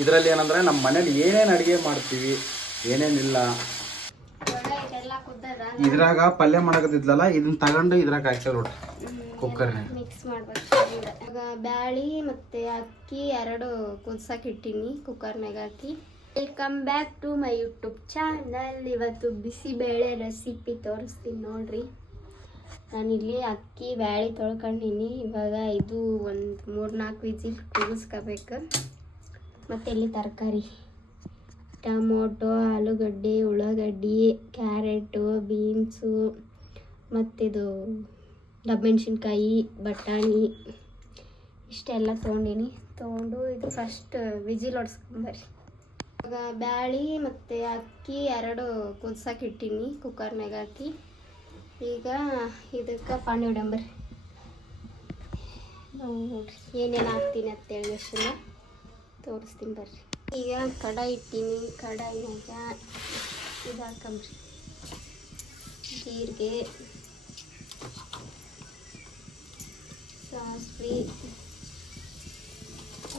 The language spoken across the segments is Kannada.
ಇದರಲ್ಲಿ ಏನಂದ್ರೆ ನಮ್ಮ ಮನೇಲಿ ಏನೇನು ಅಡುಗೆ ಮಾಡ್ತೀವಿ, ಏನೇನಿಲ್ಲ. ಇದ್ರಾಗ ಪಲ್ಯ ಮಾಡಕತ್ತಿದ್ಲಲ್ಲ ಇದನ್ನ ತಗೊಂಡು ಇದ್ರಾಗ ಹಾಕ್ಯಾರ ನೋಡ್ರಿ ಕುಕ್ಕರ್ನಾಗ ಮಿಕ್ಸ್ ಮಾಡ್ಬೇಕು ಬ್ಯಾಳಿ ಮತ್ತೆ ಅಕ್ಕಿ ಎರಡು ಕುದ್ಸಕ್ ಇಟ್ಟೀನಿ ಕುಕ್ಕರ್ನಾಗ ಹಾಕಿ. Welcome back to my YouTube channel ಇವತ್ತು ಬಿಸಿಬೇಳೆ ರೆಸಿಪಿ ತೋರಿಸ್ತೀನಿ ನೋಡ್ರಿ. ನಾನಿಲ್ಲಿ ಅಕ್ಕಿ ಬ್ಯಾಳಿ ತೊಳ್ಕೊಂಡಿನಿ. ಇವಾಗ ಇದು ಒಂದು ಮೂರು ನಾಲ್ಕು ವಿಜಿಲ್ ಕೂಗಿಸ್ಕೋಬೇಕು ಮತ್ತು ಇಲ್ಲಿ ತರಕಾರಿ? ಟೊಮೊಟೊ, ಆಲೂಗಡ್ಡೆ, ಉಳ್ಳಾಗಡ್ಡಿ, ಕ್ಯಾರೆಟು, ಬೀನ್ಸು, ಮತ್ತಿದು ದಬ್ಬಮೆಣ್ಸಿನ್ಕಾಯಿ ಬಟಾಣಿ, ಇಷ್ಟೆಲ್ಲ ತೊಗೊಂಡೀನಿ. ತೊಗೊಂಡು ಇದು ಫಸ್ಟ್ ವಿಜಿಲ್ ಹೊಡ್ಸ್ಕೊಂಬರ್ರಿ ಇವಾಗ ಬ್ಯಾಳಿ ಮತ್ತು ಅಕ್ಕಿ ಎರಡು ಕುದ್ಸಕ್ಕೆ ಇಟ್ಟೀನಿ ಕುಕ್ಕರ್ನಾಗ ಹಾಕಿ. ಈಗ ಇದಕ್ಕೆ ಪಾನಿ ಹೊಡಂಬರ್ರಿ ನೋಡ್ರಿ ಏನೇನು ಹಾಕ್ತೀನಿ ಅಂತೇಳಿ ಅಷ್ಟನ್ನ. ತೋರಿಸ್ತೀನಿ ಬರ್ರಿ. ಈಗ ಕಡಾಯಿ ಇಟ್ಟೀನಿ, ಕಡಾಯಿನಾಗ ಇದು ಹಾಕಂಬ್ರಿ. ಜೀರಿಗೆ, ಸಾಸ್ವಿ,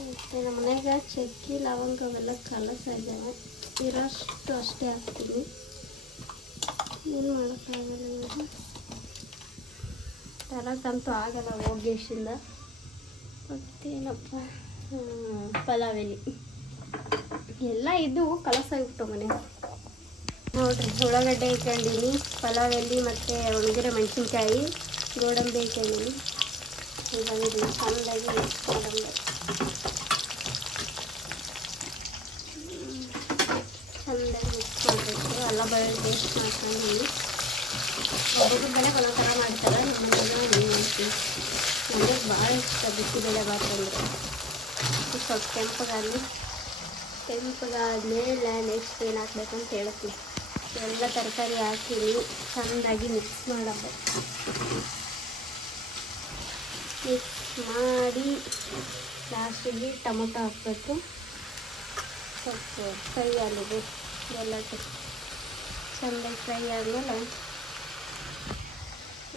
ಮತ್ತು ನಮ್ಮ ಮನ್ಯಾಗ ಚಕ್ಕಿ, ಲವಂಗ ಅವೆಲ್ಲ ಕಲಸ ಆಗ್ಯಾವ ಇರೋಷ್ಟು ಅಷ್ಟೇ ಹಾಕ್ತೀನಿ. ಏನು ಮಾಡೋಕ್ಕಾಗಲ್ಲ ನೋಡಿ ತರಕ್ಕಂತೂ ಆಗಲ್ಲ ಹೋಗೇಶಿಂದ ಮತ್ತೇನಪ್ಪ? ಹ್ಮ್, ಪಲಾವ್ ಎಲೆ ಎಲ್ಲ ಇದು ಕಲಸ ಆಗಿಬಿಟ್ಟು ಮನೆ ನೋಡ್ರಿ ಉಳ್ಳಾಗಡ್ಡೆ ಇಟ್ಕೊಂಡಿನಿ ಪಲಾವ್ ಎಲೆ ಮತ್ತು ಒಣಗಿರೋ ಮೆಣಸಿನ್ಕಾಯಿ ಗೋಡಂಬಿ ಇಟ್ಕೊಂಡಿನಿ ಇವಾಗ ಇದನ್ನ ಚೆಂದಾಗಿ ಮಿಕ್ಸ್ ಮಾಡಂಬ ಚೆಂದಾಗಿ ಮಿಕ್ಸ್ ಮಾಡಬೇಕು ಎಲ್ಲ ಬೆಳ್ಳುಳ್ಳಿ ಪೇಸ್ಟ್ ಮಾಡ್ಕೊಂಡಿನಿ ಒಬ್ಬೊಬ್ಬರ ಮನೆ ಒಂದೊಂದು ಥರ ಮಾಡ್ತಾರೆ ನಮ್ಮ ಮನೆಗೆ ಹಿಂಗೆ ಮಾಡ್ತೀವಿ ನನಗೆ ಭಾಳ ಇಷ್ಟ ಬಿಸಿಬೇಳೆ ಭಾತ್ ಅಂದರೆ ಸ್ವಲ್ಪ ಕೆಂಪಗಾಗಲಿ ಕೆಂಪಗಾದ್ಮೇಲೆ ನೆಕ್ಸ್ಟ್ ಏನು ಹಾಕ್ಬೇಕಂತ ಹೇಳ್ತೀನಿ. ಎಲ್ಲ ತರಕಾರಿ ಹಾಕಿ ಚೆಂದಾಗಿ ಮಿಕ್ಸ್ ಮಾಡಬೇಕು. ಮಿಕ್ಸ್ ಮಾಡಿ ಲಾಸ್ಟಿಗೆ ಟೊಮೊಟೊ ಹಾಕಬೇಕು. ಸ್ವಲ್ಪ ಫ್ರೈ ಆಗಿದೆ. ಎಲ್ಲ ಚೆಂದಾಗಿ ಫ್ರೈ ಆದಮೇಲೆ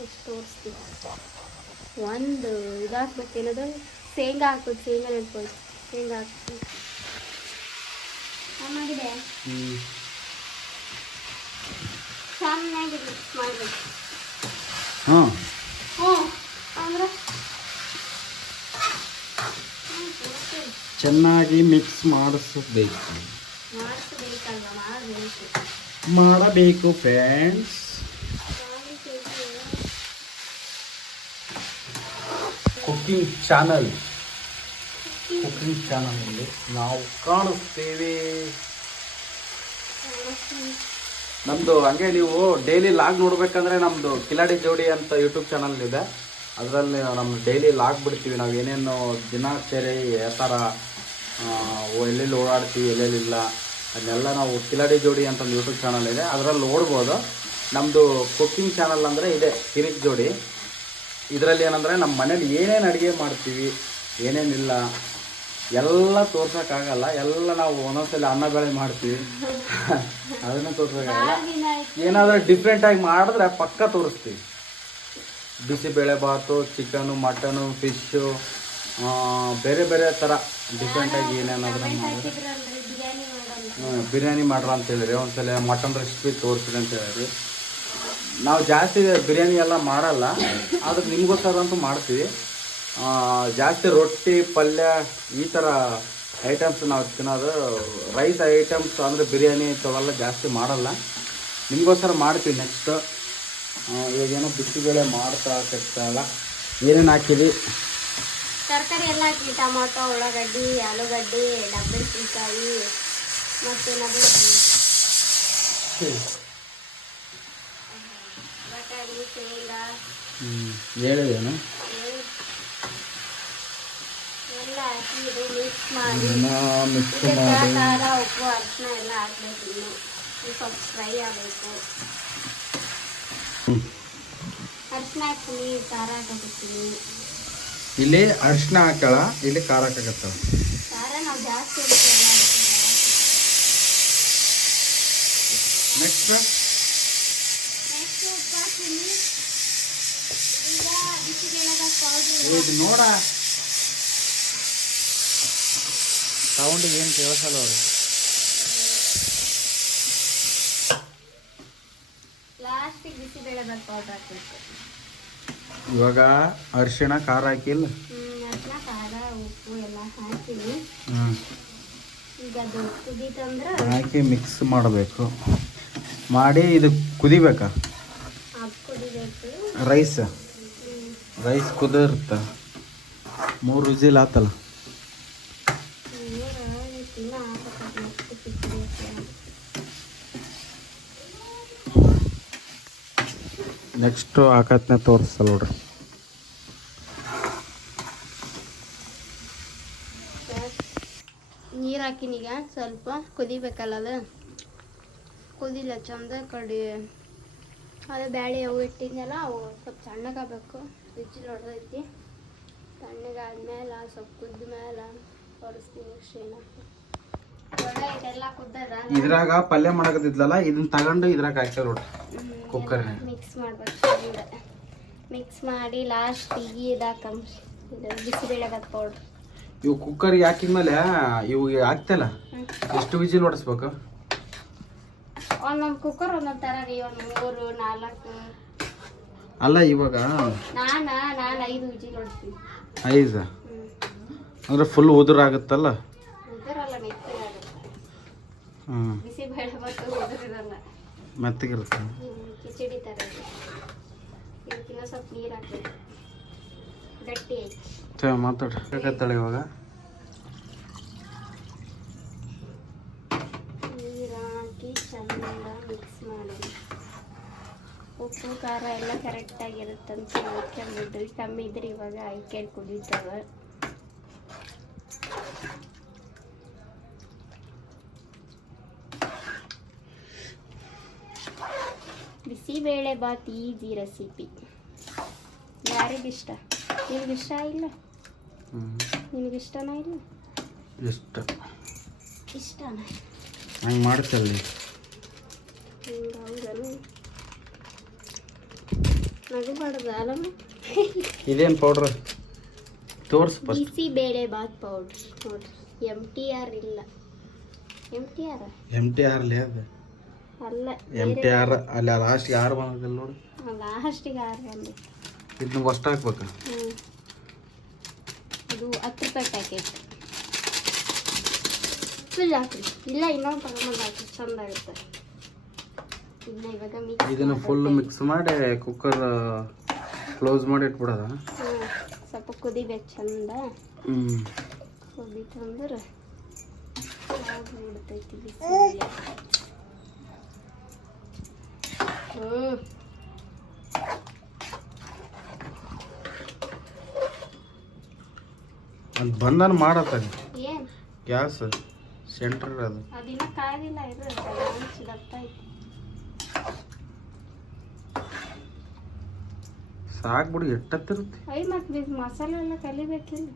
ಎಷ್ಟು ತೋರಿಸ್ತೀವಿ ಒಂದು ಇದಾಕ್ಬೇಕು ಏನದು? ಶೇಂಗಾ ಹಾಕೋದು ಶೇಂಗಾ ನೆನ್ಕೊಳ್ಳಿ ಹಾಕ್ತೀನಿ ಆಗಿದೆ ಚೆನ್ನಾಗಿ ಮಿಕ್ಸ್ ಮಾಡಬೇಕು. ಹ್ಞೂ ಹ್ಞೂ ಅಂದ್ರೆ? ಚೆನ್ನಾಗಿ ಮಿಕ್ಸ್ ಮಾಡಿಸಬೇಕು. ಮಾಡಿಸ್ಬೇಕಲ್ಲ ಮಾಡಬೇಕು. ಮಾಡಬೇಕು ಫ್ರೆಂಡ್ಸ್ ಕುಕಿಂಗ್ ಚಾನಲ್ ಕುಕಿಂಗ್ ಚಾನಲಲ್ಲಿ ನಾವು ಕಾಣಿಸ್ತೇವೆ ನಮ್ಮದು ಹಂಗೆ ನೀವು ಡೈಲಿ ಲಾಗ್ ನೋಡಬೇಕಂದ್ರೆ ನಮ್ಮದು ಕಿಲಾಡಿ ಜೋಡಿ ಅಂತ ಯೂಟ್ಯೂಬ್ ಚಾನಲ್ ಇದೆ ಅದರಲ್ಲಿ ನಮ್ಮ ಡೈಲಿ ಲಾಗ್ ಬಿಡ್ತೀವಿ. ನಾವು ಏನೇನು ದಿನಾಚರಿ ಯಾವ ಥರ ಎಲ್ಲೆಲ್ಲಿ ಓಡಾಡ್ತೀವಿ, ಎಲ್ಲೆಲ್ಲಿಲ್ಲ, ಅದನ್ನೆಲ್ಲ ನಾವು ಕಿಲಾಡಿ ಜೋಡಿ ಅಂತ ಒಂದು ಯೂಟ್ಯೂಬ್ ಚಾನಲ್ ಇದೆ ಅದರಲ್ಲಿ ನೋಡ್ಬೋದು. ನಮ್ಮದು ಕುಕ್ಕಿಂಗ್ ಚಾನಲ್ ಅಂದರೆ ಇದೆ ಕಿರಿಕ್ ಜೋಡಿ. ಇದರಲ್ಲಿ ಏನಂದರೆ ನಮ್ಮ ಮನೇಲಿ ಏನೇನು ಅಡುಗೆ ಮಾಡ್ತೀವಿ, ಏನೇನಿಲ್ಲ ಎಲ್ಲ ತೋರ್ಸೋಕ್ಕಾಗಲ್ಲ ಎಲ್ಲ ನಾವು ಒಂದೊಂದ್ಸಲ ಅನ್ನ ಬೇಳೆ ಮಾಡ್ತೀವಿ. ಅದನ್ನು ತೋರ್ಸೋಕ್ಕಾಗಲ್ಲ. ಏನಾದ್ರೂ ಡಿಫ್ರೆಂಟ್ ಏನಾದರೂ ಡಿಫ್ರೆಂಟಾಗಿ ಮಾಡಿದ್ರೆ ಪಕ್ಕ ತೋರಿಸ್ತೀವಿ. Bisibele bath chicken mutton fish ಬೇರೆ ಬೇರೆ ಥರ ಡಿಫ್ರೆಂಟಾಗಿ ಏನೇನಾದರೂ ಮಾಡಿದ್ರೆ. ಬಿರಿಯಾನಿ ಮಾಡ್ರ ಅಂತ ಹೇಳಿದ್ರಿ. ಒಂದ್ಸಲ ಮಟನ್ ರೆಸಿಪಿ ತೋರಿಸ್ರಿ ಅಂತ ಹೇಳಿದ್ರಿ. ನಾವು ಜಾಸ್ತಿ ಬಿರಿಯಾನಿ ಎಲ್ಲ ಮಾಡಲ್ಲ. ಆದ್ರೆ ನಿಮಗೋಸ್ಕರ ಅಂತೂ ಮಾಡ್ತೀವಿ. ಜಾಸ್ತಿ ರೊಟ್ಟಿ ಪಲ್ಯ ಈ ಥರ ಐಟಮ್ಸ್ ನಾವು ತಿನ್ನೋದು. ರೈಸ್ ಐಟಮ್ಸ್ ಅಂದರೆ ಬಿರಿಯಾನಿ ಇಂಥವೆಲ್ಲ ಜಾಸ್ತಿ ಮಾಡಲ್ಲ. ನಿಮಗೋಸ್ಕರ ಮಾಡ್ತೀವಿ ನೆಕ್ಸ್ಟ್ ಇವಾಗೇನೋ ಬಿಸಿಬೇಳೆ ಮಾಡ್ತಾ ಇಲ್ಲ. ಏನೇನು ಹಾಕಿರಿ ತರಕಾರಿ ಎಲ್ಲ ಹಾಕಿ ಟೊಮೊಟೊ ಉಳ್ಳಾಗಡ್ಡಿ ಆಲೂಗಡ್ಡೆ ಡಬ್ಬಿಕಾಯಿ ಮತ್ತು ಬಟಾಣಿ ಶೇಂಗಾ. ಹ್ಞೂ ಹೇಳಿದೇನು ಎಲ್ಲ ಹಾಕಿ ಇದು ಮಿಕ್ಸ್ ಮಾಡಿ ಮಿಕ್ಸ್ ಮಾಡಿ ಖಾರ ಉಪ್ಪು ಅರಿಶಿನ ಎಲ್ಲ ಹಾಕ್ಬೇಕು ಇನ್ನು. ಸ್ವಲ್ಪ ಫ್ರೈ ಆಗಬೇಕು. ಅರಿಶಿನ ಹಾಕ್ತೀನಿ ಖಾರ ಇಲ್ಲಿ ಅರಿಶಿನ ಹಾಕಳ ಇಲ್ಲಿ ಖಾರ ಹಾಕತ್ತ ಖಾರ ನಾವು ಜಾಸ್ತಿ ನೆಕ್ಸ್ಟ್ ನೆಕ್ಸ್ಟ್ ಉಪ್ಪು ಹಾಕ್ತೀನಿ. ಈಗ ಬಿಸಿಬೇಳೆದ ಪೌಡ್ರ್ ಇದು ನೋಡ. ಸೌಂಡಿಗೆ ಏನು ಕೇಳಿಸಲ್ಲ ಅವರು ಇವಾಗ ಅರ್ಶಿಣ ಖಾರ ಹಾಕಿಲ್ಲ? ಹ್ಮ್ ಉಪ್ಪು ಎಲ್ಲ ಹಾಕಿನಿ ಈಗ ಅದು ಕುದೀತಂದ್ರೆ ಹಾಕಿ ಮಿಕ್ಸ್ ಮಾಡಬೇಕು. ಮಾಡಿ ಇದು ಕುದಿಬೇಕು? ರೈಸ್ ರೈಸ್ ಕುದಿರುತ್ತೆ ಮೂರು ರುಜಿಲ್ ಆತಲ್ಲ ನೀರು ತಿನ್ನ ಹಾಕಕ್ಕೆ ಎಷ್ಟು ಕಿಚಡಿ ನೆಕ್ಸ್ಟು ಆಕತ್ನೆ ತೋರಿಸಲ್ಲ ನೋಡ್ರಿ. ನೀರು ಹಾಕಿನೀಗ ಸ್ವಲ್ಪ ಕುದಿಬೇಕಲ್ಲ ಅದು ಕುದಿಲ್ಲ, ಚಂದ ಕಡಿ. ಅದು ಬ್ಯಾಳಿ ಅವು ಇಟ್ಟಿದ್ನಲ್ಲ, ಅವು ಸ್ವಲ್ಪ ತಣ್ಣಗಾಗಬೇಕು ಬಿಚ್ಚಿ ಹೊಡೆದೈತಿ ತಣ್ಣಗಾದ್ಮೇಲೆ ಸ್ವಲ್ಪ ಕುದ್ದ ಮೇಲೆ ಒರೆಸ್ತೀನಿ ಶೇನ ಇದ್ರಾಗ ಪಲ್ಯ ಮಾಡಕತ್ತಿದ್ಲಲ್ಲ ಇದನ್ನ ತಗೊಂಡು ಇದ್ರಾಗ ಹಾಕ್ತಾರ ನೋಡ್ರಿ ಕುಕ್ಕರ್ ಮಿಕ್ಸ್ ಮಾಡ್ಬೇಕು ಮಿಕ್ಸ್ ಮಾಡಿ ಲಾಸ್ಟಿಗೆ ಇದಾಕಂಬ್ರಿ ಇವು ಬಿಸಿಬೇಳೆ ಪೌಡ್ರ್ ಇವು ಕುಕ್ಕರ್ಗೆ ಹಾಕಿದ್ಮೇಲೆ ಇವು ಹಾಕ್ತಲ್ಲ ಎಷ್ಟು ವಿಜಿಲ್ ಹೊಡಿಸ್ಬೇಕು ಒಂದೊಂದು ಕುಕ್ಕರ್ ಒಂದೊಂದು ಥರ ರೀ ಒಂದು ಮೂರು ನಾಲ್ಕು. ಅಲ್ಲ ಇವಾಗ ನಾನು ನಾನು ಐದು ವಿಜಿಲ್ ಐದು? ಅಂದ್ರೆ ಫುಲ್ ಉದುರಾಗುತ್ತಲ್ಲ? ಹ್ಞೂ ಬಿಸಿಬೇಳೆ ಮತ್ತು ಉದುರಿರಲ್ಲ ಮೆತ್ತಗಿರುತ್ತೆ. ಕಿಚಡಿ ಥರ ಇದಕ್ಕಿನ್ನ ಸ್ವಲ್ಪ ನೀರು ಹಾಕ್ಬೇಕು ಗಟ್ಟಿ ಐತಿ ಮಾತಾಡ್ರಿ ಇವಾಗ? ನೀರು ಹಾಕಿ ಚಂದ ಮಿಕ್ಸ್ ಮಾಡಿ. ಉಪ್ಪು ಖಾರ ಎಲ್ಲ ಕರೆಕ್ಟಾಗಿರುತ್ತಂತ ನೋಡ್ಕೊಂಡ್ಬಿಡ್ರಿ ಕಮ್ಮಿ ಇದ್ರೆ ಇವಾಗ ಐಕೆ ಕುದೀತವೆ ಬಿಸಿಬೇಳೆ ಬಾತ್ ಈಸಿ ರೆಸಿಪಿ ಯಾರಿಗಿಷ್ಟ? ನಿಮಗಿಷ್ಟ ಇಲ್ಲ? ಹ್ಞೂ ನಿನಗಿಷ್ಟನಾ ಇಲ್ಲ? ಇಷ್ಟ. ಇಷ್ಟನಾ? ಹಂಗೆ ಮಾಡ್ತಲ್ಲಿ. ಇದೇನು ಪೌಡ್ರ್ ತೋರ್ಸು ಬಿಸಿ ಬೇಳೆ ಬಾತ್ ಪೌಡ್ರ್ ನೋಡ್ರಿ ಎಂ ಟಿ ಆರ್ ಇಲ್ಲ. M T R M T early ಅದು. ಎಂ ಟಿ ಆರ್ ಅಲ್ಲಿ ಲಾಸ್ಟಿಗೆ ಆರು ಬಂದಿಲ್ಲ ನೋಡಿ. ಲಾಸ್ಟಿಗೆ ಆರು ಬಂದು ಇದನ್ನ ಅಷ್ಟು ಹಾಕ್ಬೇಕು. ಇದು ಹತ್ತು ರೂಪಾಯಿ ಪ್ಯಾಕೆಟ್ ಫುಲ್ ಹಾಕ್ರಿ. ಇಲ್ಲ ಇನ್ನೊಂದು ತಗೊಂಡು ಹಾಕಿ ಚಂದ ಆಗುತ್ತೆ. ಇಲ್ಲ ಇವಾಗ ಮಿಕ್ಸ್ ಇದನ್ನು ಫುಲ್ ಮಿಕ್ಸ್ ಮಾಡಿ ಕುಕ್ಕರ್ ಕ್ಲೋಸ್ ಮಾಡಿ ಇಟ್ಬಿಡೋದ? ಸ್ವಲ್ಪ ಕುದಿಬೇಕು ಚಂದ. ಕುದೀತು ಅಂದ್ರೆ ಆಗ್ಬಿಡ್ತೈತಿ ಬಿಸಿ ಹ್ಞೂ ಅದು ಬಂದನ್ ಮಾಡತ್ತ ಏನು? ಗ್ಯಾಸ್ ಸೆಂಟ್ರ್ ಅದು. ಅದಿನ್ನ ಕಾದಿಲ್ಲ ಇದು ಐತಿ ಸಾಕ್ಬಿಡು ಎಟ್ಟತ್ತಿರುತ್ತೆ. ಐ ಮತ್ತೆ ಮಸಾಲೆ ಎಲ್ಲ ಕಲಿಬೇಕಿಲ್ಲ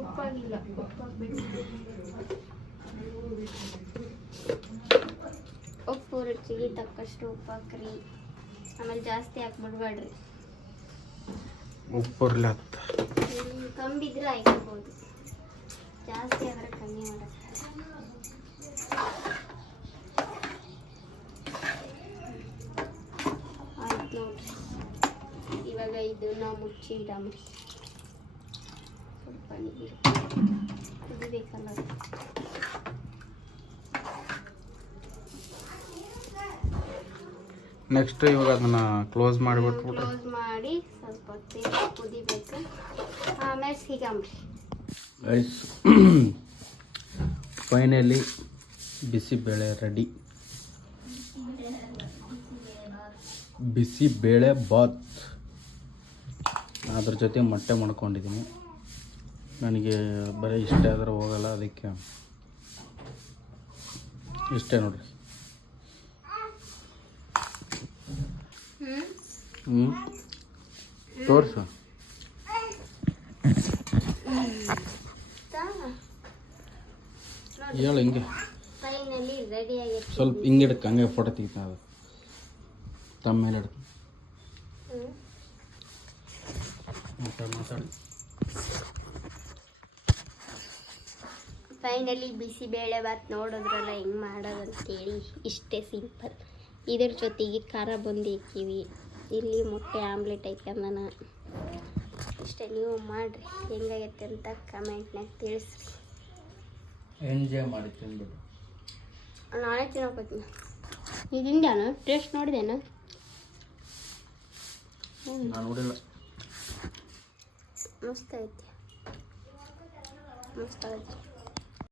ಉಪ್ಪಾಗಿಲ್ಲ. ಉಪ್ಪಾಗ್ಬೇಕು ಉಪ್ಪು ರುಚಿಗೆ ತಕ್ಕಷ್ಟು ಉಪ್ಪು ಹಾಕ್ರಿ. ಆಮೇಲೆ ಜಾಸ್ತಿ ಹಾಕ್ಬಿಡ್ಬೇಡ್ರಿ. ಉಪ್ಪುರ್ಲಿ ಹತ್ತ. ಇದ್ರೆ ಹಾಕ್ಬೋದು ಜಾಸ್ತಿ ಆದ್ರೆ ಕಮ್ಮಿ ಮಾಡಕ್ಕೆ ಆಯ್ತು ನೋಡ್ರಿ. ಇವಾಗ ಇದನ್ನ ಮುಚ್ಚಿ ಇಡಮ್ರಿ. ಸ್ವಲ್ಪ ನೀರು ಕುದಿಬೇಕಲ್ಲ ನೆಕ್ಸ್ಟ್ ಇವಾಗ ಅದನ್ನ ಕ್ಲೋಸ್ ಮಾಡಿಬಿಟ್ಬಿಟ್ರೆ ಕ್ಲೋಸ್ ಮಾಡಿ ಸ್ವಲ್ಪ ಹೊತ್ತು ಕುದಿಬೇಕು. ಆಮೇಲೆ ಸಿಗಂಬ್ರಿ guys finally bisibele ready bisibele bath. ಅದ್ರ ಜೊತೆ ಮೊಟ್ಟೆ ಮಾಡ್ಕೊಂಡಿದ್ದೀನಿ ನನಗೆ ಬರೀ ಇಷ್ಟ ಆದ್ರೆ ಹೋಗಲ್ಲ ಅದಕ್ಕೆ ಇಷ್ಟೇ ನೋಡ್ರಿ. ಹ್ಞೂ ತೋರಿಸು. ಹೇಳು ಹಿಂಗೆ. ಸ್ವಲ್ಪ ಹಿಂಗೆ ಹಿಡ್ಕ, ಹಂಗೆ ಫೋಟೋ ತೆಗಿತ ಅದು ತಮ್ಮ ಮೇಲೆ ಹಿಡ್ಕ. ಮಾತಾಡಿ ಫೈನಲಿ ಬಿಸಿಬೇಳೆ ಭಾತ್ ನೋಡಿದ್ರಲ್ಲ ಹೆಂಗೆ ಮಾಡೋದಂತೇಳಿ, ಇಷ್ಟೇ ಸಿಂಪಲ್ ಇದ್ರ ಜೊತೆಗೆ ಖಾರ ಬಂದಿಕ್ಕೀವಿ ಇಲ್ಲಿ ಮೊಟ್ಟೆ ಆಮ್ಲೆಟ್ ಹಾಕ್ಯಂದನ ಇಷ್ಟೇ ನೀವು ಮಾಡಿರಿ ಹೆಂಗಾಗೈತೆ ಅಂತ ಕಮೆಂಟ್ನಾಗ ತಿಳಿಸ್ರಿ. ಎಂಜಾಯ್ ಮಾಡಿ ತಿಂದ್ಬಿಟ್ಟು ನಾಳೆ ತಿನ್ನೋಕೋತೀನಿ. ಇದindaನು ಟೇಸ್ಟ್ ನೋಡಿದೇನು? ನಾನು ನೋಡಿಲ್ಲ. ಮಸ್ತ್ ಐತಿ. ಮಸ್ತ್ ಆಗೈತಿ